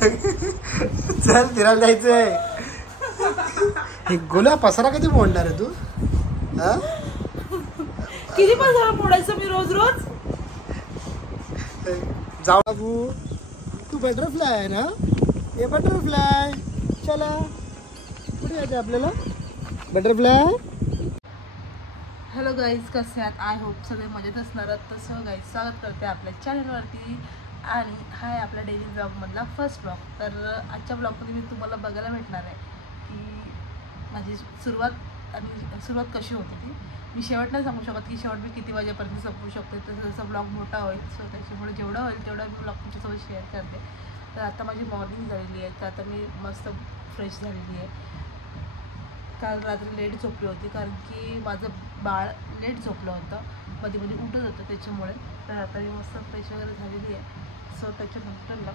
चल फिरायला जायचंय. हे गोला पसारा कधी मोडणार आहे तू? हा किती पसारा मोडायचं मी रोज रोज? जाऊ बाबू, तू बटरफ्लाय आहे ना? हे बटरफ्लाय. चला कुठे जायचं आपल्याला? बटरफ्लाय. हॅलो गाईज, कसे आहात? आय होप सगळे मजेत असणार आहात. तसं गाईज स्वागत करते आपल्या चॅनलवरती आणि हा आहे आपल्या डेली ब्लॉगमधला फर्स्ट ब्लॉग. तर आजच्या ब्लॉगमध्ये मी तुम्हाला बघायला भेटणार आहे की माझी सुरुवात कशी होती ती. मी शेवट नाही सांगू शकत की शेवट मी किती वाजेपर्यंत संपवू शकते. तसं जसं ब्लॉग मोठा होईल सो त्याच्यामुळे जेवढं होईल तेवढं मी ब्लॉग तुमच्यासोबत शेअर करते. तर आता माझी मॉर्निंग झालेली आहे, तर आता मी मस्त फ्रेश झालेली आहे. काल रात्री लेट झोपली होती कारण की माझं बाळ लेट झोपलं होतं, मध्ये मध्ये उठत होतं त्याच्यामुळे. तर आता मी मस्त फ्रेश वगैरे झालेली आहे. सो त्याच्यानंतर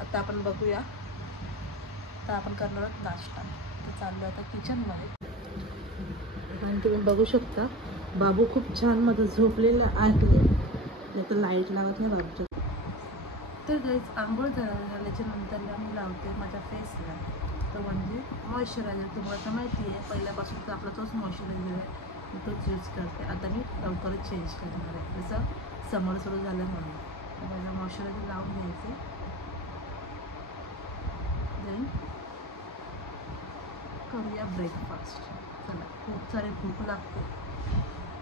आता आपण बघूया. तर आपण करणार आहोत नाश्ता. तर चाललं आता किचनमध्ये आणि तुम्ही बघू शकता बाबू खूप छान माझं झोपलेलं आहे. नाही तर लाईट लावत नाही बाबूच्या. तर गाईज आंघोळ झाल्याच्या नंतरला मी लावते माझ्या फेसला तो म्हणजे मॉइश्चरायझर. तुम्हाला तर माहिती आहे पहिल्यापासून तर आपला तोच मॉइश्चरायझर आहे, मी तोच यूज करते. आता मी लवकरच चेंज करणार आहे, जसं समर सुरू झालं म्हणून. तर पहिला मॉइश्चरायझर लावून घ्यायचे, देन करूया ब्रेकफास्ट. चला, खूप सारे भूक लागते.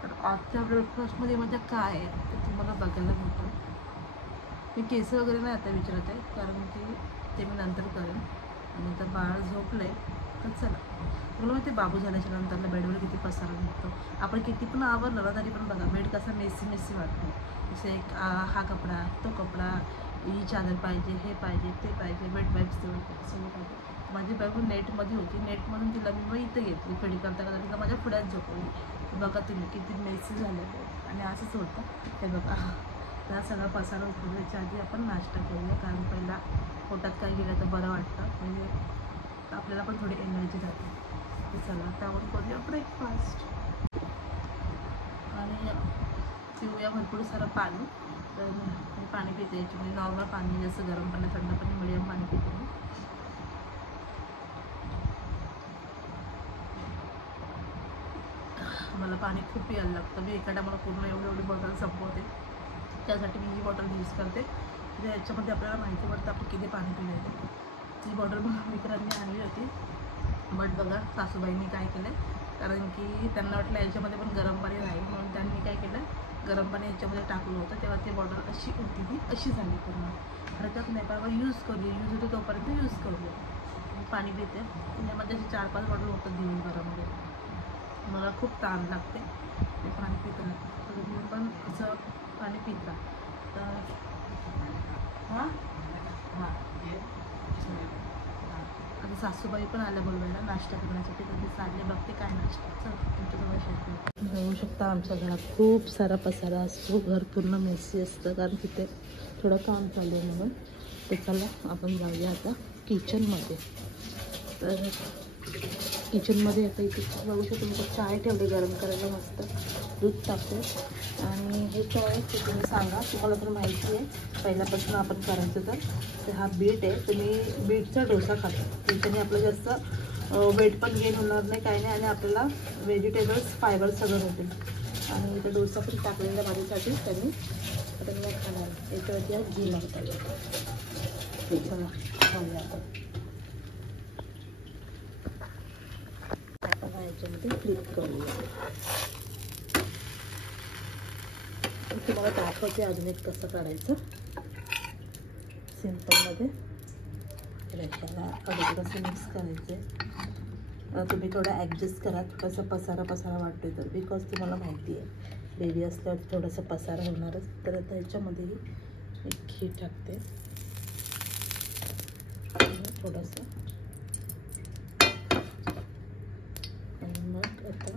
तर आजच्या ब्रेकफास्टमध्ये माझ्या काय आहे ते तुम्हाला बघायला भेटतं. मी केस वगैरे नाही आता विचारत आहे कारण की ते मी नंतर करेन. आणि आता बाळ झोपलं आहे. तर चला, तुला माहिती बाबू झाल्याच्या नंतरला बेडवर किती पसारा निघतो. आपण किती पण आवरलं ना तरी पण बघा बेड कसा मेसी वाटतो. जसं एक हा कपडा, तो कपडा, ही चादर पाहिजे, हे पाहिजे, ते पाहिजे, बेड वाईप्स सगळं पाहिजे. माझी बायको नेटमध्ये होती, नेटमधून तिला मी इथं घेतली फीड करता करता, तिला माझ्या पुढ्यात झोपवली. बघा तुम्ही किती मेसी झालं. आणि असंच होतं हे बघा. त्या सगळा पसारा उतरवायच्या आधी आपण नाश्ता करूया, कारण पहिला पोटात काय गेलं तर बरं वाटतं, म्हणजे आपल्याला पण थोडी एनर्जी राहते. तर चला आता आपण करूया ब्रेकफास्ट आणि पिऊया भरपूर सारं पाणी. तर मी पाणी पिते याच्यामध्ये नॉर्मल पाणी, जसं गरम पाणी, थंड पाणी, मिडियम पाणी पिते मी. मला पाणी खूप प्यायला लागतं. मी एखाद्या मला पूर्ण एवढी बॉटल संपवते, त्यासाठी मी ही बॉटल यूज करते. म्हणजे याच्यामध्ये आपल्याला माहिती पडतं आपण किती पाणी पिलं. ती बॉटल मित्रांनी आणली होती, बट बघा सासूबाईंनी काय केलं, कारण की त्यांना वाटलं याच्यामध्ये पण गरम पाणी राहील म्हणून त्यांनी काय केलं, गरम पाणी याच्यामध्ये टाकलं होतं. तेव्हा ती बॉटल अशी होती, ती अशी झाली पूर्ण. हरकत नाही बाबा, यूज करूया, यूज होतो तोपर्यंत यूज करूया. मी पाणी पिते. त्याच्यामध्ये अशी 4-5 बॉटल होतं दिवसभरामध्ये. मला खूप ताण लागते ते पाणी पित राहते. तर तुम्ही पण असं पाणी पित राहा. तर हां आता सासूबाई पण आल्या बोलवायला नाश्ता करण्यासाठी. तर ते चालले, बघते काय नाश्ता. चल तुमच्याजवळ शेअर करते. बघू शकता आमच्या घरात खूप सारा पसारा असतो. घर पूर्ण मेसी असतं कारण तिथे थोडं काम चालू आहे म्हणून. तर चला आपण जाऊया आता किचनमध्ये. तर किचनमध्ये आता इथे बघू शकतो मी चाय ठेवली गरम करायला, मस्त दूध टाकते. आणि हे काय आहे ते तुम्ही सांगा, तुम्हाला तर माहिती आहे पहिल्यापासून आपण करायचं. तर हा बीट आहे, तर मी बीटचा डोसा खातो. त्याच्याने आपलं जास्त वेट पण गेन होणार नाही, काही नाही, आणि आपल्याला व्हेजिटेबल्स फायबर सगळं होतील. आणि इथं डोसा पण टाकलेला माझ्यासाठी, त्यांनी आता मी खाणार याच्यावरती घी लागतं. चला खाऊया आपण याच्यामध्ये फ्लिप करूया. तुम्हाला दाखवते अजून एक कसं काढायचं सिम्पलमध्ये. त्याला अगोदर कसं मिक्स करायचं. तुम्ही थोडं ॲडजस्ट करा कसं पसारा वाटतोय तर, बिकॉज तुम्हाला माहिती आहे बेबी असल्यावर थोडंसं पसारा होणारच. तर आता ह्याच्यामध्येही एक घी टाकते थोडंसं. आणि मग आता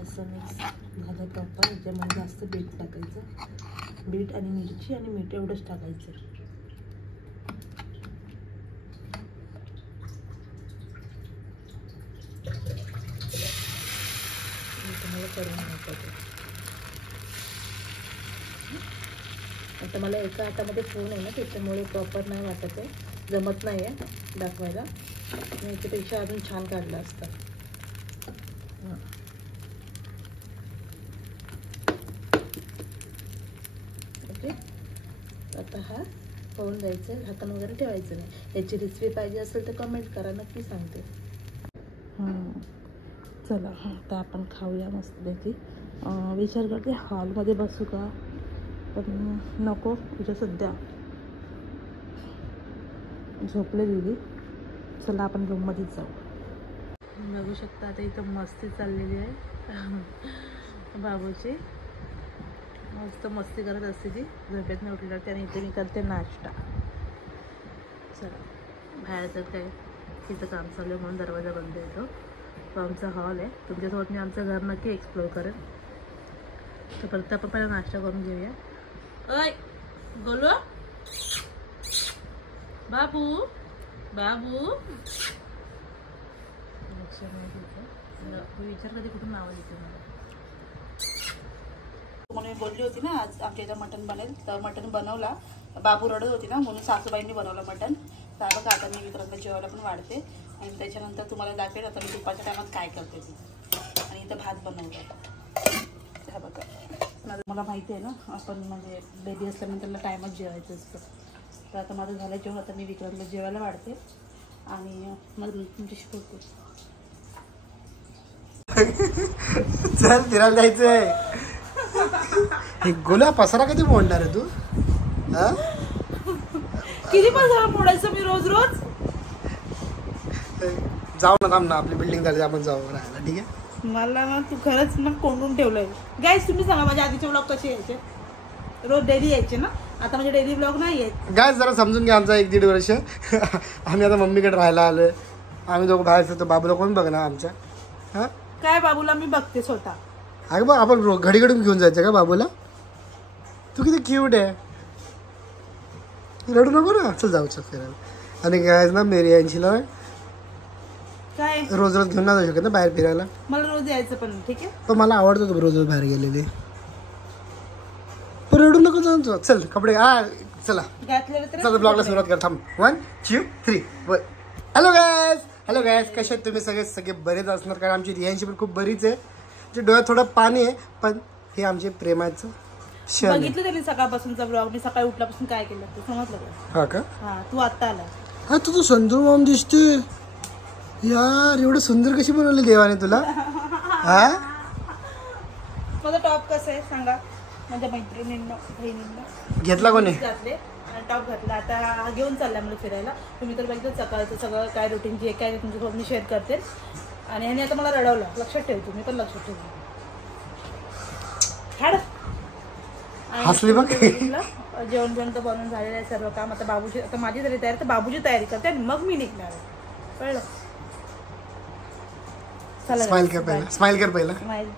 असं मिक्स झालं का आता याच्यामध्ये जास्त बीट टाकायचं. बीट आणि मिरची आणि मीठ एवढंच टाकायचं. तुम्हाला करून घ्यायचं. आता मला एका हातामध्ये फोन आहे ना, त्याच्यामुळे प्रॉपर नाही वाटत आहे, जमत नाही आहे दाखवायला. मी याच्यापेक्षा अजून छान काढलं असतं. ओके, आता हा होऊन जायचं, झाकण वगैरे ठेवायचं नाही. याची रेसिपी पाहिजे असेल तर कमेंट करा, नक्की सांगते. चला आता आपण खाऊया मस्तपैकी. विचार करते हॉलमध्ये बसू का, पण नको, तुझ्या सध्या झोपले दिली. चला आपण रूममध्येच जाऊ. बघू शकता आता इथं मस्ती चाललेली आहे बाबूची. मस्त मस्ती करत असते ती, झोपेतनं उठल्यावर. त्याने इथे मी करते नाश्ता. चला बाहेर तर काय तिथं काम चालू आहे म्हणून दरवाजा बंद येतो. तो आमचा हॉल आहे. तुमच्यासोबत मी आमचं घर नक्की एक्सप्लोर करेन. तर परत आपण पहिला नाश्ता करून घेऊया. ओय गोलू, बाबू बाबू, लक्ष नाही द्यायचं. विचार कधी कुठून नावं देते मला. म्हणून मी बोलली होती ना आज आमच्या इथं मटण बनेल, तर मटण बनवला. बाबू रडत होती ना म्हणून सासूबाईंनी बनवलं मटण. तर बघा आता मी विक्रांतला जेवायला पण वाढते आणि त्याच्यानंतर तुम्हाला दाखवेल आता मी दुपारच्या टायमात काय करते ती. आणि इथं भात बनवलं. हा बघा, मला माहिती आहे ना आपण म्हणजे बेबी असल्यानंतर त्याला टायमात जेवायचं असतं. तर आता माझं झालं जेवण. आता मी विक्रांतला जेवायला वाढते आणि मग तुमच्याशी बोलते. चल फिरायला जायचंय. हे गोला पसारा कधी मोडणार आहे तू? किती पसारा मोडायचं मी रोज रोज? जाऊ ना, थांब ना, आपली बिल्डिंग झाली, आपण जाऊ राहायला. ठीक आहे. मला ना तू खरंच ना कोंडून ठेवलंय. गाईस तुम्ही सांगा माझ्या आधीचे व्लॉग कसे यायचे? रोज डेली यायचे ना, आता म्हणजे डेली व्लॉग नाही आहेत. गाईस जरा समजून घ्या आमचा 1-1.5 वर्ष आम्ही आता मम्मीकडे राहायला आलोय. आम्ही दोघं बाहेर तर बाबूला कोण बघणार आमच्या? हा काय बाबूला मी बघते स्वतः. अगं बघ आपण घडीकडून घेऊन जायचं का बाबूला? तू किती क्यूट आहे. रडू नको ना, चल जाऊ चल फिरायला. आणि काय ना मेरी यांशीला काय रोज रोज घेऊन नाही जाऊ शकत ना बाहेर फिरायला. मला रोज यायचं पण ठीक आहे. पण मला आवडतं तू रोज रोज बाहेर गेलेले. पण रडू नको जाऊन. चल कपडे चला चला ब्लॉगला सुरुवात कर. थांब 1 2 3 हॅलो गॅस, हॅलो गॅस, कसे आहेत तुम्ही? सगळे बरेच असणार, कारण आमची रियांशी पण खूप बरीच आहे. जे डोळ्यात थोडं पाणी आहे, पण हे आमचे प्रेमाचं क्षण आहे. बघितलं त्यांनी सकाळपासूनचा ब्लॉग. मी सकाळी उठल्यापासून काय केलं ते समजलं का? हा का? हा तू आत्ता आला. हा तू सुंदर मॉम दिसते यार. एवढं सुंदर कशी बनवली देवाने तुला? हा माझा टॉप कसं आहे सांगा? माझ्या मैत्रिणींना बहिणींना घेतला कोणी? घातले टॉप घातला. आता घेऊन चालला मला फिरायला. तुम्ही तर बघितलं सकाळचं सगळं काय रुटीन जे काय तुमच्यासोबत मी शेअर करते. आणि ह्याने आता मला रडवलं. लक्षात ठेवतो मी पण लक्षात ठेवतो. हसली बघ. जेवण तर बनवून झालेलं आहे सर्व काम. आता बाबूची, आता माझी झाली तयारी, तर बाबूची तयारी करते आणि मग मी निघणार आहे. कळलं? स्माइल कर पहिला. स्माइल कर पहिला. स्माइल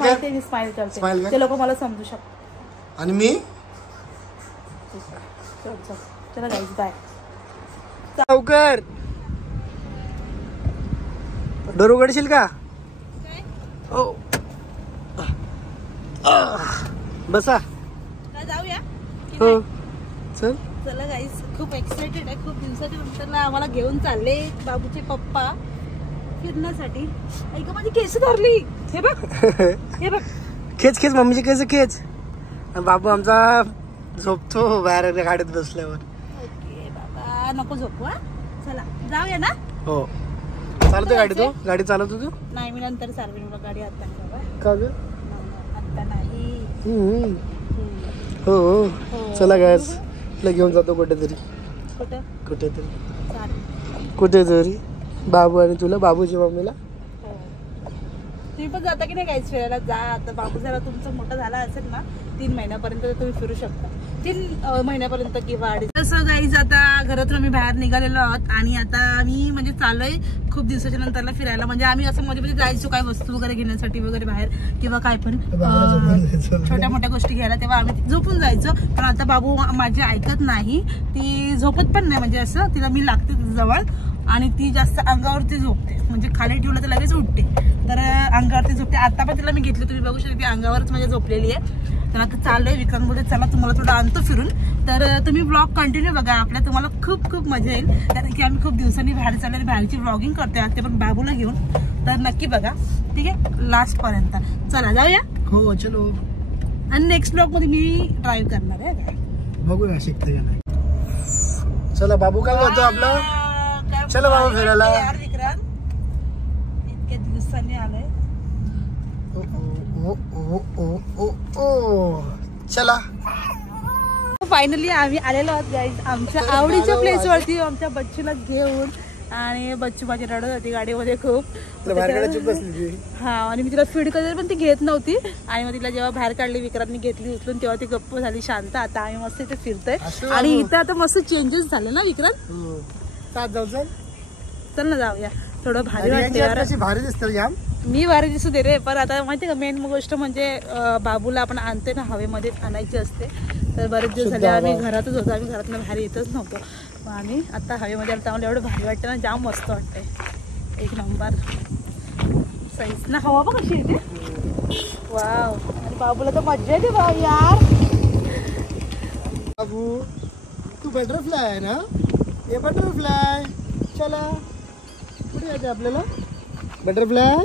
करते मी. स्माइल करते. ते लोक मला समजू शकतात. आणि मी चला गाईज बाय. लवकर डोर उघडशील का? बसा. जाऊया हो चल. चला गाईज खूप एक्साइटेड आहे. खूप दिवसाच्या नंतर आम्हाला घेऊन चालले बाबूचे पप्पा फिरण्यासाठी. ऐका माझी केस धरली. हे बघ हे बघ. खेच खेच मम्मीची केस खेच. बाबू आमचा झोपतो बाहेर गाडीत बसल्यावर. ओके बाबा नको झोपू. हा चला जाऊया ना. हो चालवतो गाडी. तू गाडी चालवतो तू? नाही मी नंतर चालवेन गाडी. आता नाही बाबा. का ग? आता नाही. हो चला गॅस घेऊन जातो कुठेतरी. कुठं? कुठेतरी चालेल. कुठेतरी बाबू आणि तुला, बाबूची मम्मीला. तुम्ही पण जाता की नाही गाईज फिरायला? जा. आता बाबू जरा तुमचा मोठा झाला असेल ना 3 महिन्यापर्यंत तुम्ही फिरू शकता. 3 महिन्यापर्यंत किंवा 2.5. तसं गाईज आता घरातून आम्ही बाहेर निघालेलो आहोत आणि आता आम्ही म्हणजे चाललोय खूप दिवसाच्या नंतरला फिरायला. म्हणजे आम्ही असं मध्ये मध्ये जायचो काय वस्तू वगैरे घेण्यासाठी वगैरे बाहेर किंवा काय पण छोट्या मोठ्या गोष्टी घ्यायला, तेव्हा आम्ही झोपून जायचो. पण आता बाबू माझी ऐकत नाही. ती झोपत पण नाही. म्हणजे असं तिला मी लागते जवळ आणि ती जास्त अंगावरती झोपते. म्हणजे खाली ठेवलं तर लगेच उठते. तर अंगावरती झोपते. आता पण तिला मी घेतली, तुम्ही बघू शकता ती अंगावरच माझ्या झोपलेली आहे. तर आता चाललोय विक्रांतमध्ये, चला तुम्हाला थोडं आणतो फिरून. तर तुम्ही ब्लॉग कंटिन्यू बघा आपल्या, तुम्हाला खूप खूप मजा येईल. कारण की आम्ही खूप दिवसांनी बाहेर चाललो, बाहेरची व्लॉगिंग करतोय आज, ते पण बाबूला घेऊन. तर नक्की बघा, ठीक आहे, लास्ट पर्यंत. चला जाऊया. हो चलो. आणि नेक्स्ट ब्लॉग मध्ये मी ड्राईव्ह करणार आहे, बघूया शिकते का नाही. चला बाबू काय करतो आपलं. चला बाबू फिरायला. यार विक्रांत इतक्या दिवसांनी आलोय. चला फायनली आम्ही आलेलो आहोत गाईज आमच्या आवडीच्या प्लेस वरती, आमच्या बच्चूला घेऊन. आणि बच्चू माझी रडत होती गाडीमध्ये खूप. हा, आणि मी तिला फीड करते पण ती घेत नव्हती. आणि मग तिला जेव्हा बाहेर काढली विक्रांतनी घेतली उचलून, तेव्हा ती गप्प झाली शांत. आता आम्ही मस्त इथे फिरतोय. आणि इथं आता मस्त चेंजेस झाले ना विक्रांत. चल ना जाऊया, थोडं भारी वाटते. भारी दिसतं. मी भारी दिसू दे रे, पण आता माहिती का मेन गोष्ट म्हणजे बाबूला आपण आणतोय ना, हवेमध्ये आणायची असते. तर बरेच दिवस झाले आम्ही घरातच होतो, आम्ही घरातून बाहेर येतच नव्हतो. आणि आता हवेमध्ये आलं त्यामुळे एवढं भारी वाटतं ना, जाम मस्त वाटतंय. एक नंबर साईज ना, हवा बघ कशी येते. वाव. आणि बाबूला तर मजा येते बा यार. बाबू तू बटरफ्लाय आहे ना, हे बटरफ्लाय. चला कुठे यायचं आपल्याला. बटरफ्लाय,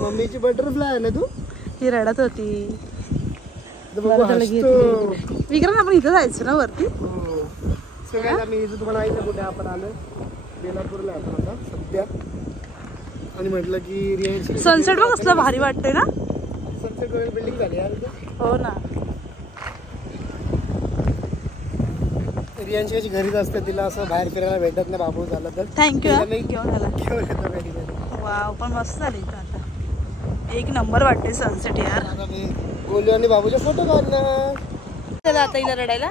मम्मीची बटरफ्लाय आहे ना तू. ती रडत होती. विक्रांत आपण इथं जायचं ना वरती. आम्ही तुम्हाला माहिती कुठे आपण आलो, बेलापूरला आपण आता सध्या. आणि म्हटलं की सनसेट बघ कसलं भारी वाटतंय ना. सनसेट वगैरे बिल्डिंग झाली यार. हो ना. रियांशी घरीच असते, तिला असं बाहेर फिरायला भेटत नाही. बाबू झाला तर थँक्यू घेऊन झाला. वाव, पण मस्त झाली इथं आता. एक नंबर वाटते सनसेट यार. गोलू आणि बाबूचे फोटो काढणार. चला आता हिला रडायला.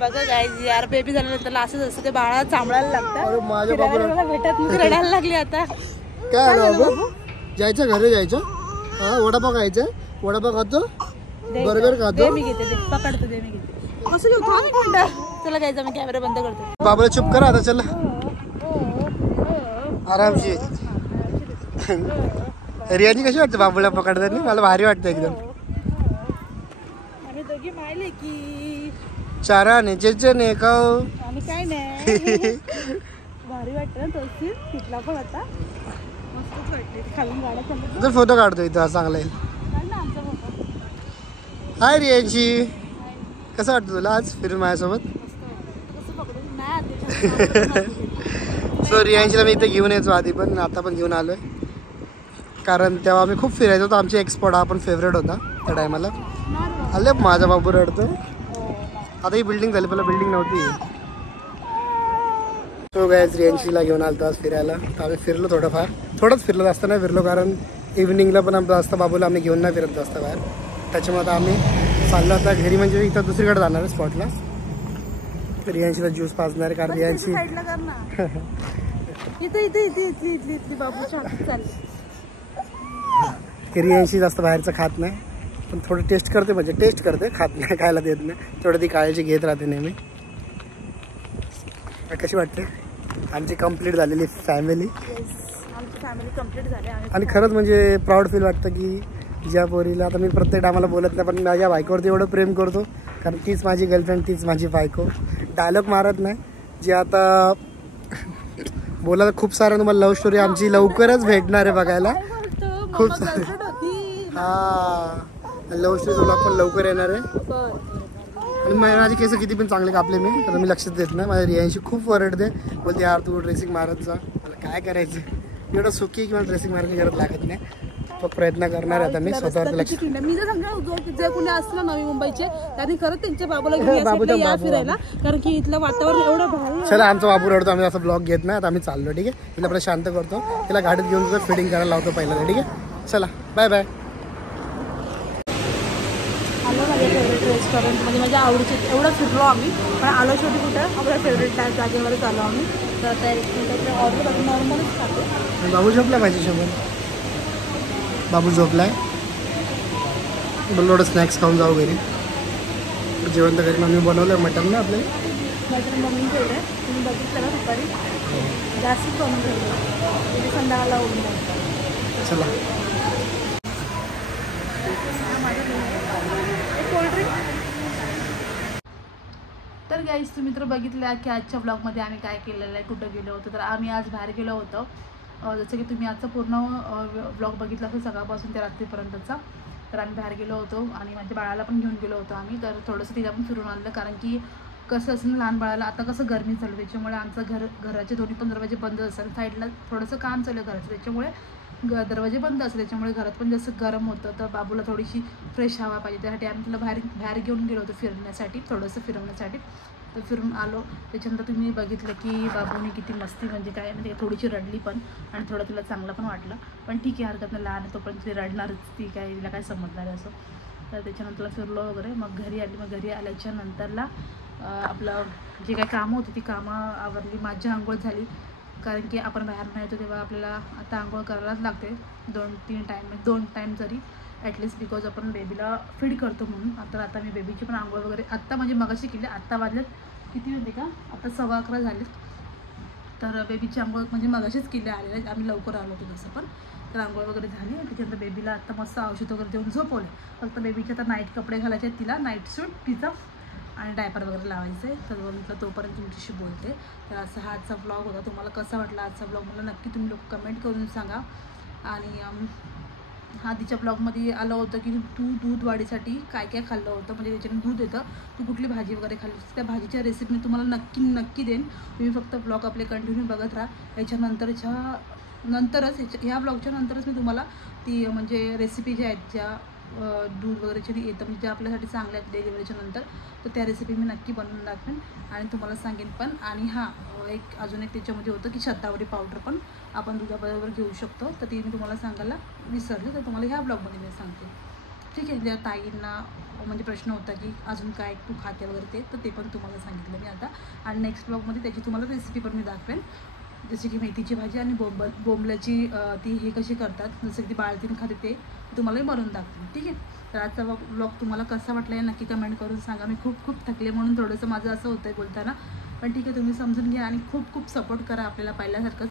बघा गाईज यार, बेबी झाल्यानंतर असंच असतं, ते बाळा सांभाळायला लागतं. माझ्या बाबूला भेटत नाही, रडायला लागली आता. काय बाबू जायचं घरी जायचं. हा, वडापाव खायचं. वडापाव खातो, बर्गर खातो. मी घेते, पकडतो, मी घेते. कसं घेऊ थांब एक मिनिट. चला गाईज मी कॅमेरा बंद करतो. बाबूला चुप करा आता. चला आरामशी. रियानी कशी वाटते बाबूला पकडताना. मला भारी वाटतं एकदम. आम्ही दोघी मायले की चाराने जेजने खाऊ. आणि काय नाही भारी वाटतं ना तोच तिथला पण आता मस्तच वाटते. खालून गाड्या चालत. तर फोटो काढतो इथं, चांगला आहे. हाय रियांशी, कसं वाटतं तुला आज फिरून माझ्यासोबत. सो रियांशीला मी इथे घेऊन यायचो आधी, पण आता पण घेऊन आलोय. कारण तेव्हा आम्ही खूप फिरायचो होतो. आमचे एक्सपोर्ट हा पण फेवरेट होता त्या टायमाला. आले माझा बाबू रडतो. आता ही बिल्डिंग झाली, पहिला बिल्डिंग नव्हती. तो गायज रियांशीला घेऊन आलतो आज फिरायला. तर आम्ही फिरलो थोडंफार, थोडंच फिरलो, जास्त नाही फिरलो. कारण इव्हिनिंगला पण आमचं जास्त बाबूला आम्ही घेऊन नाही फिरत जास्त बाहेर. त्याच्यामुळे आता आम्ही चाललो आता घरी, म्हणजे इथं दुसरीकडे जाणार आहे स्पॉटला. रियांशीला ज्यूस पाजणार आहे. कारण रियांशी रियांशी जास्त बाहेरचं खात नाही, पण थोडं टेस्ट करते, म्हणजे टेस्ट करते, खात नाही, खायला देत नाही. थोडं ती काळजी घेत राहते नेहमी. कशी वाटते आमची कंप्लीट झालेली फॅमिली. आणि खरंच म्हणजे प्राऊड फील वाटतं की ज्या पोरीला, आता मी प्रत्येक टायमाला बोलत नाही, पण माझ्या बायकोवरती एवढं प्रेम करतो. कारण तीच माझी गर्लफ्रेंड, तीच माझी बायको. डायलॉग मारत नाही. जे आता बोलायला खूप सारं तुम्हाला लव्ह स्टोरी आमची लवकरच भेटणार आहे बघायला. खूप सारे लव्ह स्टोरी तुला पण लवकर येणार आहे. आणि माझे केस किती पण चांगले कापले मी, तर मी लक्षात देत नाही. माझ्या रियांशी खूप वरडते, बोलते यार तू ड्रेसिंग मारत जा. मला काय करायचं, एवढं सुखी किंवा ड्रेसिंग मारण्याची गरज लागत नाही. प्रयत्न करणार आता मी स्वतःवर लक्ष. मी जर सांगा जे कोणी असलं नवी मुंबईचे त्यांनी खरंच त्यांच्या बाबूला घेऊन या फिरायला. कारण की इथलं वातावरण एवढं भारी. चला आमचा बाबू रडतो, आम्ही असं ब्लॉग घेत नाही. आता आम्ही चाललो, ठीक आहे. तिला आपलं शांत करतो, तिला गाडीत घेऊन तुझं फिडिंग करायला लावतो पहिला, ठीक आहे. चला बाय बाय. आलो माझ्या फेवरेट रेस्टॉरंटमध्ये, माझ्या आवडीचे एवढं फिरलो आम्ही. पण आलो शेवटी कुठं आपल्या फेवरेट जागेवरच आलो आम्ही. तर आता एक मिनिटाचं ऑर्डर करून नॉर्मलच खातो. बाबू झोपला माझ्यासोबत. बाबू झोपलाय. बोललो स्नॅक्स खाऊन जाऊ घरी. जेवण तर घरी मम्मी बनवलं मटन ना आपल्याला. मटन मम्मी ठेवलं आहे, तुम्ही बघितलं ना दुपारी. जास्तच बनवून ठेवलं, संध्याकाळला होऊन जाईल. चला तर गाईज तुम्ही तर बघितलं की आजच्या ब्लॉगमध्ये आम्ही काय केलेलं आहे, कुठं गेलो होतो. तर आम्ही आज बाहेर गेलो होतो. जसं की तुम्ही आजचा पूर्ण ब्लॉग बघितला असेल सकाळपासून ते रात्रीपर्यंतचा. तर आम्ही बाहेर गेलो होतो आणि माझ्या बाळाला पण घेऊन गेलो होतो आम्ही. तर थोडंसं तिला पण फिरून आणलं, कारण की कसं असं लहान बाळाला आता कसं गरमी चालू, त्याच्यामुळे आमचं घराचे दोन्ही पण दरवाजे बंद असतात. साईडला थोडंसं काम चालू आहे घराचं, त्याच्यामुळे दरवाजे बंद असतात, त्याच्यामुळे घरात पण जास्त गरम होतं. तर बाबूला थोडीशी फ्रेश हवा पाहिजे, त्यासाठी आम्ही तुला बाहेर घेऊन गेलो होतो फिरण्यासाठी, थोडंसं फिरवण्यासाठी. तर फिरून आलो. त्याच्यानंतर तुम्ही बघितलं की बाबूने किती मस्ती, म्हणजे काय, म्हणजे थोडीशी रडली पण आणि थोडं तिला चांगलं पण वाटलं. पण ठीक आहे, हरकत नाही, लहान तोपर्यंत ती रडणारच, ती काय, तिला काय समजणार आहे असं. तर त्याच्यानंतर फिरलो वगैरे, मग घरी आली. मग घरी आल्याच्या नंतरला आपलं जे काही कामं होती ती कामं आवरली. माझी आंघोळ झाली, कारण की आपण बाहेर नाही येतो तेव्हा आपल्याला आता आंघोळ करायलाच लागते 2 टाईम जरी ॲटलिस्ट, बिकॉज आपण बेबीला फीड करतो म्हणून. आता मी बेबीची पण आंघोळ वगैरे आत्ता म्हणजे मगाशी केली. आत्ता वाजलेत किती माहिती का, आता 11:15 झालेत. तर बेबीची आंघोळ म्हणजे मगाशीच केली, आलेलं आम्ही लवकर आलो होतो तसं पण. तर आंघोळ वगैरे झाली आणि त्याच्यानंतर बेबीला आत्ता मस्त औषध वगैरे देऊन झोपवलं. फक्त बेबीचे आता नाईट कपडे घालायचे आहेत तिला, नाईट सूट तिचा, आणि डायपर वगैरे लावायचं आहे. तर म्हटलं तोपर्यंत तुमच्याशी बोलते. तर असा हा आजचा ब्लॉग होता. तुम्हाला कसा वाटला आजचा ब्लॉग मला नक्की तुम्ही लोक कमेंट करून सांगा. आणि आधीच्या ब्लॉगमध्ये आलं होतं की तू दूध वाढीसाठी काय काय खाल्लं होतं, म्हणजे त्याच्याने दूध येतं, तू कुठली भाजी वगैरे खाल्ली होती, त्या भाजीच्या रेसिपी मी तुम्हाला नक्की देईन. तुम्ही फक्त ब्लॉग आपले कंटिन्यू बघत राहा. ह्या ब्लॉगच्या नंतरच मी तुम्हाला ती म्हणजे रेसिपी ज्या आहेत, ज्या दूध वगैरेचे येतं म्हणजे आपल्यासाठी चांगल्या आहेत डिलिव्हरीच्या नंतर, तर त्या रेसिपी मी नक्की बनवून दाखवेन आणि तुम्हाला सांगेन पण. आणि अजून एक त्याच्यामध्ये होतं की शतावरी पावडर पण आपण दुधाबरोबर घेऊ शकतो, तर ती मी तुम्हाला सांगायला विसरले, तर तुम्हाला ह्या ब्लॉगमध्ये मी सांगते. ठीक आहे. ज्या ताईंना म्हणजे प्रश्न होता की अजून काय तू खाते वगैरे तर ते पण तुम्हाला सांगितलं मी आता. आणि नेक्स्ट ब्लॉगमध्ये त्याची तुम्हाला रेसिपी पण मी दाखवेन, जसे की मेथीची भाजी आणि बोंबल्याची ती हे कशी करतात, जसं की ती बाळतीन खाते ते तुम्हालाही बनवून दाखवेन. ठीक आहे. तर आजचा ब्लॉग तुम्हाला कसा वाटला आहे नक्की कमेंट करून सांगा. मी खूप थकले म्हणून थोडंसं माझं असं होतं आहे बोलताना, पण ठीक आहे, तुम्ही समजून घ्या आणि खूप सपोर्ट करा आपल्याला पहिल्यासारखं.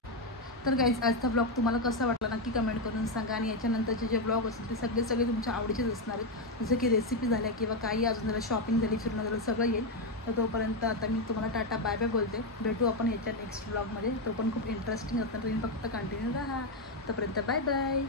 तर गाईज आजचा ब्लॉग तुम्हाला कसा वाटला नक्की कमेंट करून सांगा. आणि याच्यानंतरचे जे ब्लॉग असतील ते सगळे तुमच्या आवडीचेच असणार आहेत, जसं की रेसिपी झाल्या किंवा काही अजून जरा शॉपिंग झाली, फिरणं झालं, सगळं येईल. तर तोपर्यंत आता मी तुम्हाला टाटा बाय बाय बोलते. भेटू आपण याच्या नेक्स्ट ब्लॉगमध्ये, तो पण खूप इंटरेस्टिंग असणार, तुम्ही फक्त कंटिन्यू राहा. तोपर्यंत बाय बाय.